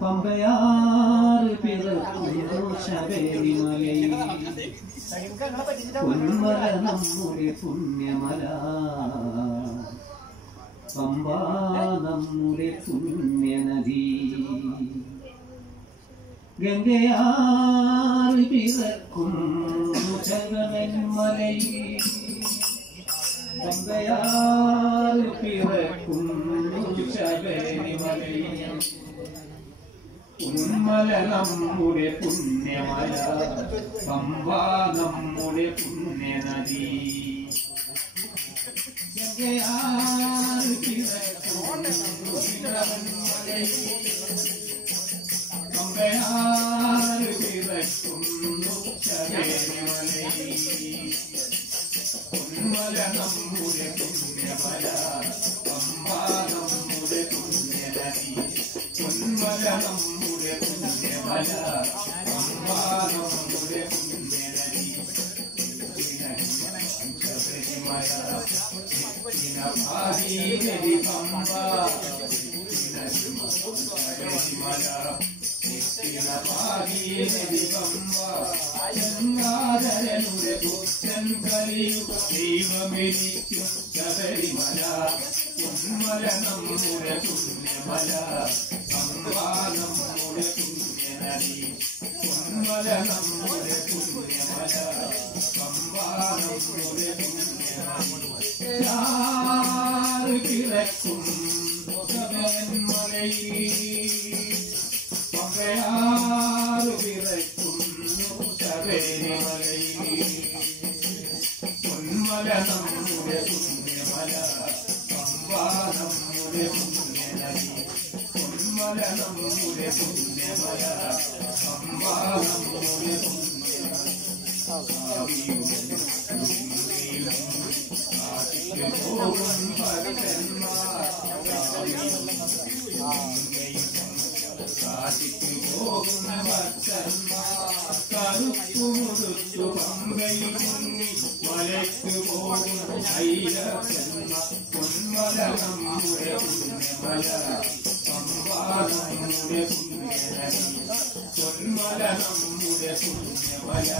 പമ്പയാറ് പിറക്കുന്നു ശബരിമലൈ പൊന്മല നമ്മുടെ പുണ്യമല പമ്പ നമ്മുടെ പുണ്യനദി ഗംഗയാറ് പിറക്കുന്നു ശബരിമലൈ പമ്പയാറ് പിറക്കുന്നു ശബരിമലൈ പൊന്മല നമ്മുടെ പുണ്യമല പമ്പ നമ്മുടെ പുണ്യനദി ഗംഗയാറ് പിറക്കുന്നു ശബരിമലൈ പമ്പയാറ് പിറക്കുന്നു ശബരിമലൈ പൊന്മല നമ്മുടെ പുണ്യമല പമ്പ നമ്മുടെ പുണ്യനദി പൊന്മല നമ്മുടെ പുണ്യമല പമ്പ നമ്മുടെ പുണ്യനദി ശബരിമല ഭാഗീരഥി പമ്പ ശബരിമല ഭാഗീരഥി പമ്പ ഗംഗാധരനുടെ പുത്രൻ കലിയുഗ ദൈവമെനിക്കും ശബരിമല പൊന്മല നമ്മുടെ പുണ്യമല പമ്പ നമ്മുടെ പുണ്യനദി പൊന്മല നമ്മുടെ പുണ്യമല പമ്പ നമ്മുടെ പുണ്യനദി കിഴക്കും ശബരിമലൈ പമ്പയാറ് പിറക്കുന്നു ശബരിമലൈ പൊന്മല നമ്മുടെ പുണ്യമല പമ്പ നമ്മുടെ പുണ്യനദി പൊന്മല നമ്മുടെ പുണ്യമല പമ്പ നമ്മുടെ പുണ്യനദി പോകും ഭക്തന്മാർ കാട്ടിക്ക് പോകുന്ന ഭക്തന്മാർ കറുപ്പുമുടുത്തു പമ്പയിൽ മുങ്ങി മലയ്ക്ക് പോകുന്ന ഐരന്മാർ പൊന്മല നമ്മുടെ പുണ്യമല പമ്പ നമ്മുടെ പുണ്യനദി പൊന്മല നമ്മുടെ പുണ്യമല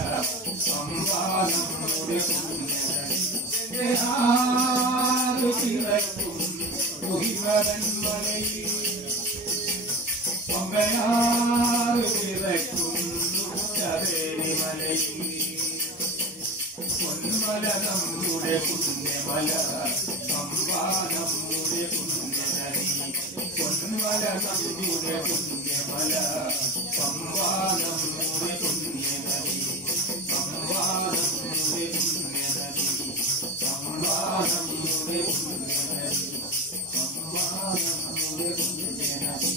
പമ്പ നമ്മുടെ പുണ്യനദി കിഴക്കും മലയിൽ പമ്പയാറ് പിറക്കുന്നു ശബരിമലൈ പൊന്മല നമ്മുടെ പുണ്യമല പമ്പ നമ്മുടെ പുണ്യനദി പൊന്മല നമ്മുടെ പുണ്യമല പമ്പ നമ്മുടെ പുണ്യനദി പമ്പ നമ്മുടെ പുണ്യനദി പമ്പ നമ്മുടെ പുണ്യനദി പമ്പ നമ്മുടെ പുണ്യനദി